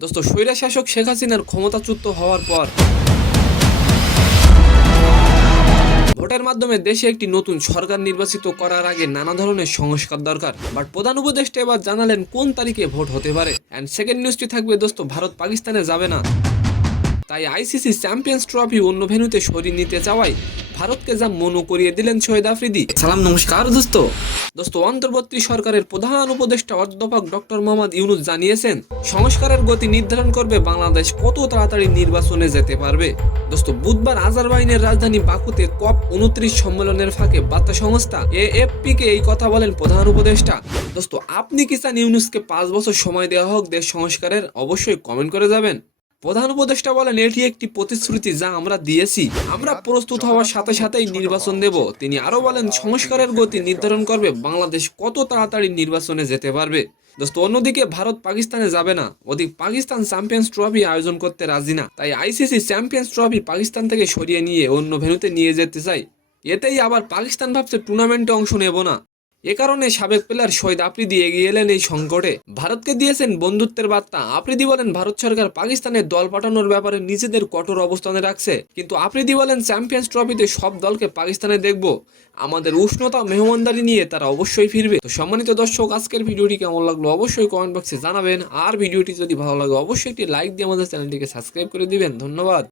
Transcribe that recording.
দোস্ত, স্বৈরশাসক শেখ হাসিনার ক্ষমতাচ্যুত হওয়ার পর ভোটের মাধ্যমে দেশে একটি নতুন সরকার নির্বাচিত করার আগে নানা ধরনের সংস্কার দরকার। বাট প্রধান উপদেষ্টা এবার জানালেন কোন তারিখে ভোট হতে পারে। অ্যান্ড সেকেন্ড নিউজটি থাকবে দোস্ত, ভারত পাকিস্তানে যাবে না, তাই আইসিসি চ্যাম্পিয়ন্স ট্রফি অন্য ভেন্যুতে সরিয়ে নিতে চাওয়ায় ভারতকে যা মনে করিয়ে দিলেন শহীদ আফ্রিদি। সালাম, নমস্কার দোস্ত, অন্তর্বর্তী সরকারের প্রধান উপদেষ্টা অধ্যাপক ডক্টর মোহাম্মদ ইউনূস জানিয়েছেন সংস্কারের গতি নির্ধারণ করবে বাংলাদেশ কত তাড়াতাড়ি নির্বাচনে যেতে পারবে। দোস্ত, বুধবার আজারবাইজানের রাজধানী বাকুতে COP29 সম্মেলনের ফাঁকে বার্তা সংস্থা AFP কে এই কথা বলেন প্রধান উপদেষ্টা। দোস্ত, আপনি কি চান ইউনূসকে 5 বছর সময় দেওয়া হোক দেশ সংস্কারের? অবশ্যই কমেন্ট করে যাবেন। প্রধান উপদেষ্টা বলেন এটি একটি প্রতিশ্রুতি যা আমরা দিয়েছি, আমরা প্রস্তুত হওয়ার সাথে সাথেই নির্বাচন দেব। তিনি আরো বলেন সংস্কারের গতি নির্ধারণ করবে বাংলাদেশ কত তাড়াতাড়ি নির্বাচনে যেতে পারবে। দোস্ত, অন্যদিকে ভারত পাকিস্তানে যাবে না, ওদিকে পাকিস্তান চ্যাম্পিয়ন্স ট্রফি আয়োজন করতে রাজি না, তাই আইসিসি চ্যাম্পিয়ন্স ট্রফি পাকিস্তান থেকে সরিয়ে নিয়ে অন্য ভেন্যুতে নিয়ে যেতে চাই। এতেই আবার পাকিস্তান ভাবছে টুর্নামেন্টে অংশ নেব না। এ কারণে সাবেক প্লেয়ার শহীদ আফ্রিদি এগিয়ে এলেন এই সংকটে, ভারতকে দিয়েছেন বন্ধুত্বের বার্তা। আফ্রিদি বলেন ভারত সরকার পাকিস্তানে দল পাঠানোর ব্যাপারে নিজেদের কঠোর অবস্থানে রাখছে, কিন্তু আফ্রিদি বলেন চ্যাম্পিয়ন্স ট্রফিতে সব দলকে পাকিস্তানে দেখব, আমাদের উষ্ণতা মেহমানদারি নিয়ে তারা অবশ্যই ফিরবে। তো সম্মানিত দর্শক, আজকের ভিডিওটি কেমন লাগলো অবশ্যই কমেন্ট বক্সে জানাবেন। আর ভিডিওটি যদি ভালো লাগে অবশ্যই একটি লাইক দিয়ে আমাদের চ্যানেলটিকে সাবস্ক্রাইব করে দিবেন। ধন্যবাদ।